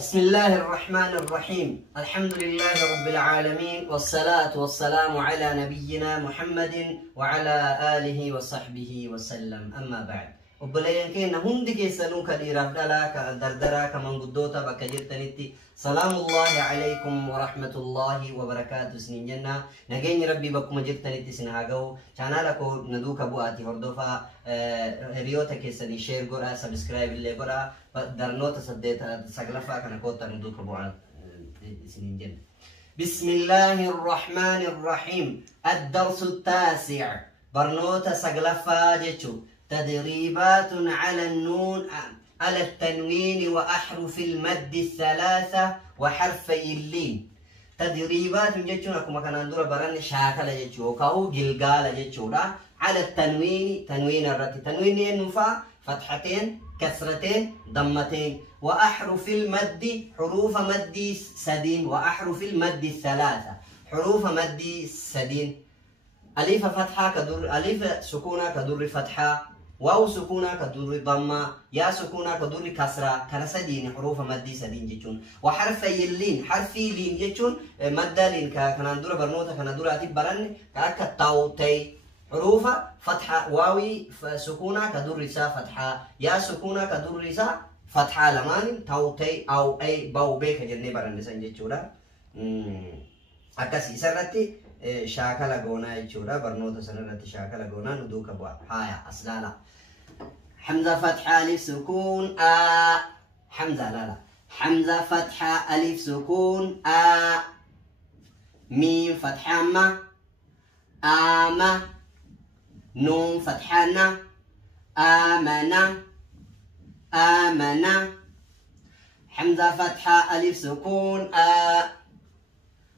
بسم الله الرحمن الرحيم. الحمد لله رب العالمين، والصلاة والسلام على نبينا محمد وعلى آله وصحبه وسلم. أما بعد، وبلين كنا هندي كيسانو كديرا دلا كدردرا كمان قدوتا بكجرتنيتي. سلام الله عليكم ورحمة الله وبركاته. سنين جنة نجيني ربي بكم جرتنيتي سنهاجو شانالكو ندوك أبواتي هردوفا ريوتا كيساني شير قرا سبسكرايب اللي قرا درنوتا سديتا سقلفا كنا كوتا ندوك أبوات سنين جنة. بسم الله الرحمن الرحيم. الدرس التاسع برنوتا سقلفا جتشو تدريبات على النون على التنوين وأحرف المد الثلاثة وحرفي اللين. تدريبات جتشونكم كان ندور بران شاكل جتشو كاو جلجال جتشو على التنوين. تنوين الرت تنوين النفا فتحتين كسرتين ضمتين. وأحرف المد حروف مد سدين. وأحرف المد الثلاثة حروف مد سدين. ألف فتحة كدر ألف سكونة كدر فتحة. واو سكونة كدور ضمة. يا سكونة كدور كسرة. كنسدين حروف مدي سدين جتون. وحرفي اللين حرفي لين جتون مدة لين كنندورة برنوتا كنندورة أتي برن كتاوتي حروف فتحة. واوي سكونة كدور رسا فتحة. يا سكونة كدور رسا فتحة لمان تاوتي أو أي باو بيك جنة برن سنجتورا أكاسي سرتي شاكلا غونا يجورا برنوتا سنرتي شاكلا غونا ندوك بوا هايا أسلالا. حمزة فتحة ألف سكون حمزة لا حمزة فتحة ألف سكون ميم فتحة ما آما. نون فتحة نا آمنا آمنا. حمزة فتحة ألف سكون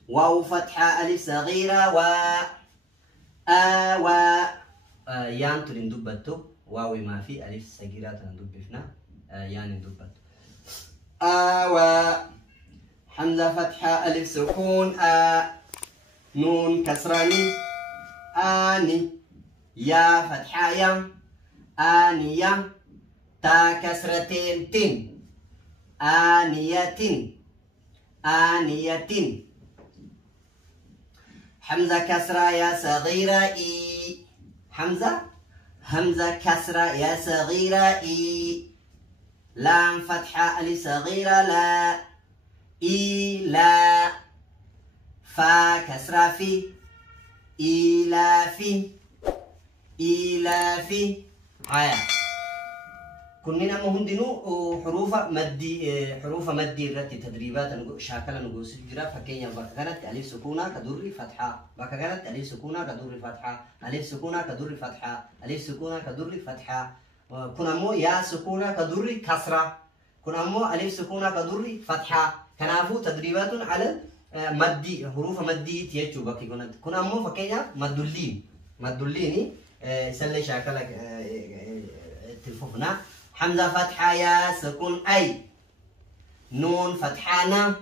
واو فتحة ألف صغيرة و يان تلندبتو واو ما في ألف صغيرة تلندبفنا يان ندبتو و حمزة فتحة ألف سكون نون كسراني آني. يا فتحة يا آنية. تا كسرتين تن آنية آنية. حمزة كسرة يا صغيرة إي. حمزة همزة كسرة يا صغيرة إي. لام فتحة ألف صغيرة لا إي لا. فا كسرة في إيلا في إيلا في. هايا كنا مهندنو حروف مدي حروف مدي الرتي تدريبات شاكلا نقول سجرا فكيا بكرت ألف سكونة كدوري فتحة. بكرت ألف سكونة كدوري فتحة. ألف سكونة كدوري فتحة. ألف سكونة كدوري فتحة. كنا مو يا سكونة كدوري كسرة. كنا مو ألف سكونة كدوري فتحة. كنافو تدريبات على مدي حروف مدي تيجو بكي كنا مو فكيا مدلين مدليني سلي شاكلا تلفوفنا. حمزة فتحة يا سكون أي. نون فتحانا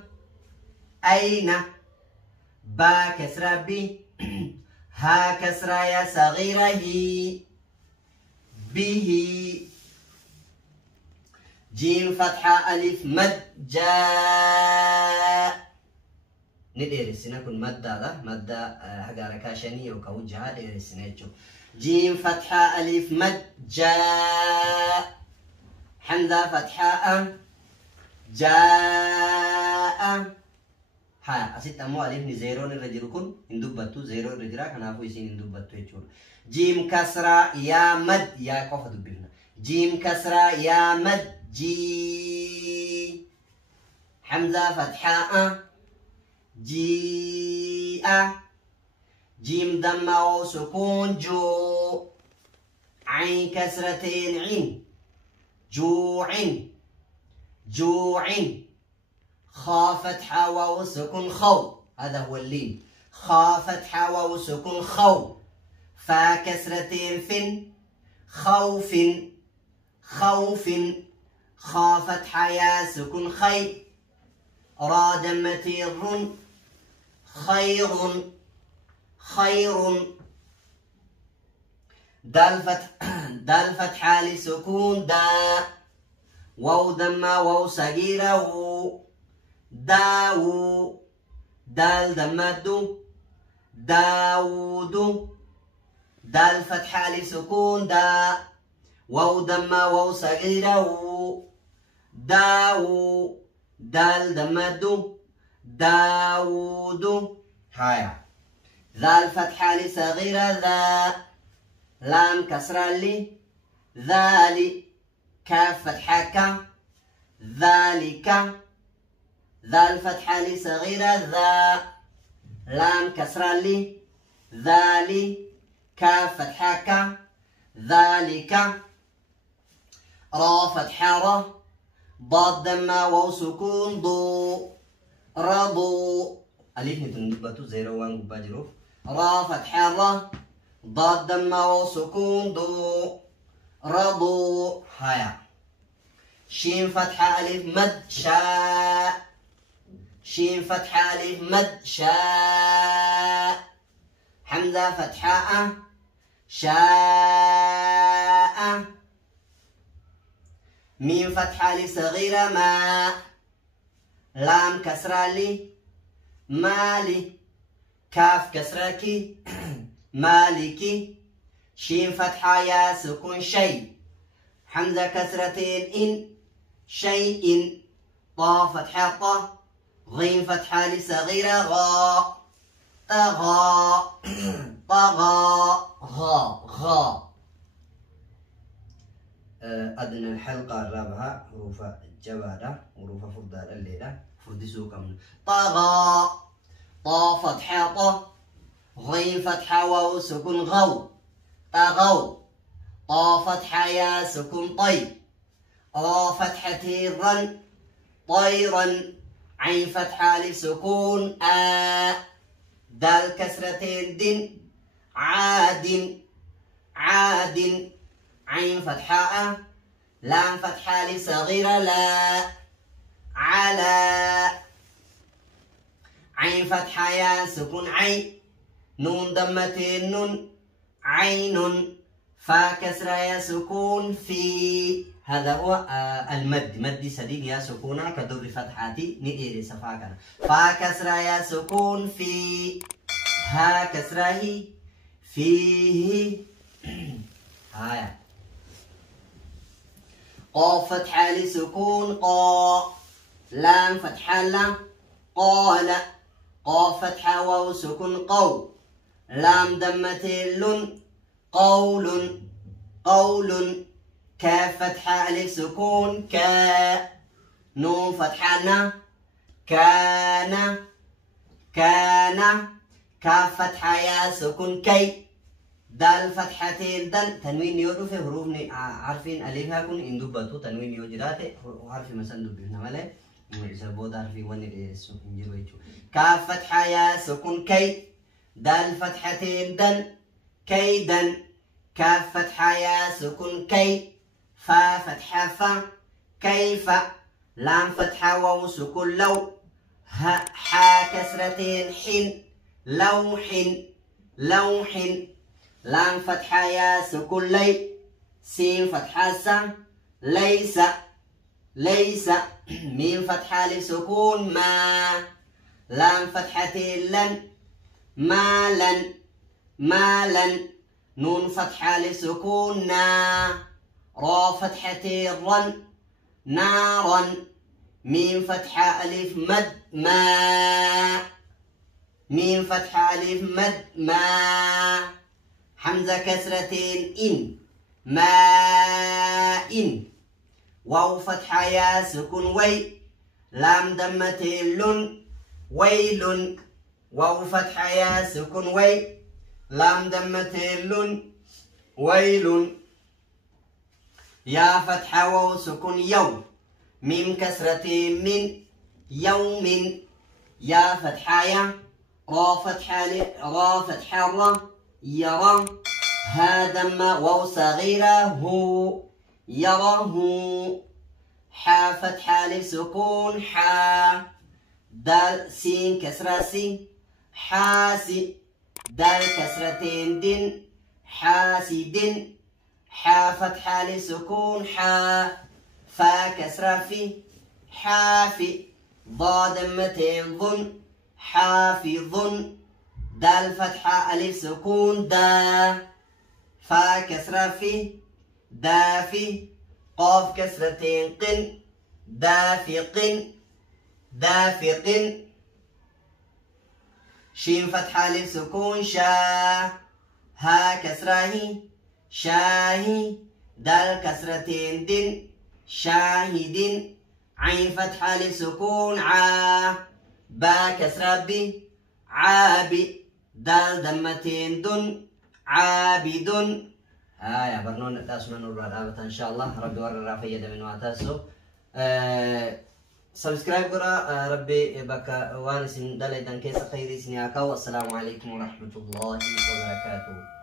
أين. با كسرة بي. ها كسرة يا صغيرة هي به. جيم فتحة ألف مد جاء. نديرسنا كن مدة لا مدة هجارة كاشنية وكوجها ديرسنا جو. جيم فتحة ألف مد جاء. حمزة فتحة جاء. ها أسيت أمو ألف نزيرو نرجعكم إندوبتو زيرو نرجع كنا فوق يسين إندوبتو يجور. جيم كسرة يا مد يا كوف دبنا. جيم كسرة يا مد جي. حمزة فتحة جي جيم ضمة وسكون جو. عين كسرتين عين جوع جوع. خا فتحة واو سكون خو. هذا هو اللين. خا فتحة واو سكون خو. فا كسرتين فن خوف خوف. خا فتحة يا سكون خي. را دمتين رن خير خير. دال فتحة لسكون دا. واو ضمة واو صغيرة و داو دال دمدو داود دال فتحة لسكون دا واو دم واو صغيرة و داو دال دمدو داود هايا ذال فتحة لصغيرة ذا لام كسرة لي ذالي كاف فتحة ك ذلك ذال فتحة لصغيرة ذا لام كسرة لي ذالي كاف فتحة ك ذلك را فتحة را ضاد دم واو سكون ضو رضو ألف نتنبتو 01 باجرو را فتحة را ضاد دم واو سكون ضو رضو هايا شين فتحة ألف مد شاء شين فتحة ألف مد شاء حمزة فتحة شاء ميم فتحة لصغيرة ما لام كسرة لي مالي كاف كسرة كي مالكي شين فتحة يا سكون شيء حمزة كسرتين إن شيء طا فتحة طا غين فتحة لصغيرة غا طغى طغى غا غا أدنى الحلقة الرابعة حروف الجوادة حروف فردال الليلة فردسوا كم طغى طا فتحة طا غين فتحة واو سكون غو طغوا طا فتحة يا سكون طي را فتحة رن طيرا عين فتحة لسكون دال كسرتين دن عاد عاد عين فتحة لام فتحة لصغيرة لا على عين فتحة يا سكون عين نون ضمتين نون عين فا كسرة يا سكون في هذا هو المد مد سديد يا سكون كدر فتحاتي نئر سفاكنا فا كسرة يا سكون في ها كسرة فيه هايا قاف فتحة لسكون قا لام فتحة لا قال قاف فتحة واو سكون قو لام دمتين قول قول كاف فتحة ألف سكون كا نون فتحة نا كان كان كاف فتحة يا سكون كي دال فتحتين دل تنوين يودو في حروف عارفين ألفها كون إندوباتو تنوين يوجراته عارفين مثلا دوبنا ماله يسبود عارفين وني إنجيلو يجو كاف فتحة يا سكون كي دال فتحتين دل كيدا كاف فتحة يا سكون كي فا فتحة فا كيف لام فتحة واو سكون لو حا كسرتين حين لوح لوح لام فتحة يا سكون لي سين فتحة سا ليس ليس ميم فتحة لسكون ما لام فتحتين لن مالا مالا نون فتحة لسكون نا را فتحتين رن نارا ميم فتحة ألف مد ما ميم فتحة ألف مد ما حمزة كسرتين إن ماء واو فتحة يا سكون وي لام دمتين لن ويل واو فتحة يا سكون وي لام دمتين لن ويل يا فتحة واو سكون يوم ميم كسرتين من يوم يا فتحة يا را فتحة را فتحة را يرى ها دم واو صغيرة هو يراه حا فتحة لسكون حا دال سين كسرة سين حاسي دال كسرتين دن حاسد حا فتحة لسكون حا فا كسرة في حافي ضاد ضمتين ظن حافظ دال فتحة ألف سكون دا فا كسرة في دافي قاف كسرتين قن دافق دافق شين فتحة ألف سكون شا ها كسرة شاهي دال كسرتين دن شاهد عين فتحة ألف سكون عا با كسرة بي عابي دال ضمتين دن عابد يا برنون الاسم نور الابت ان شاء الله ربي ورا رافيه من واتاسو سبسكرايب قرا ربي بك وانس دليدن كيس خيري سنياكا والسلام عليكم ورحمه الله وبركاته.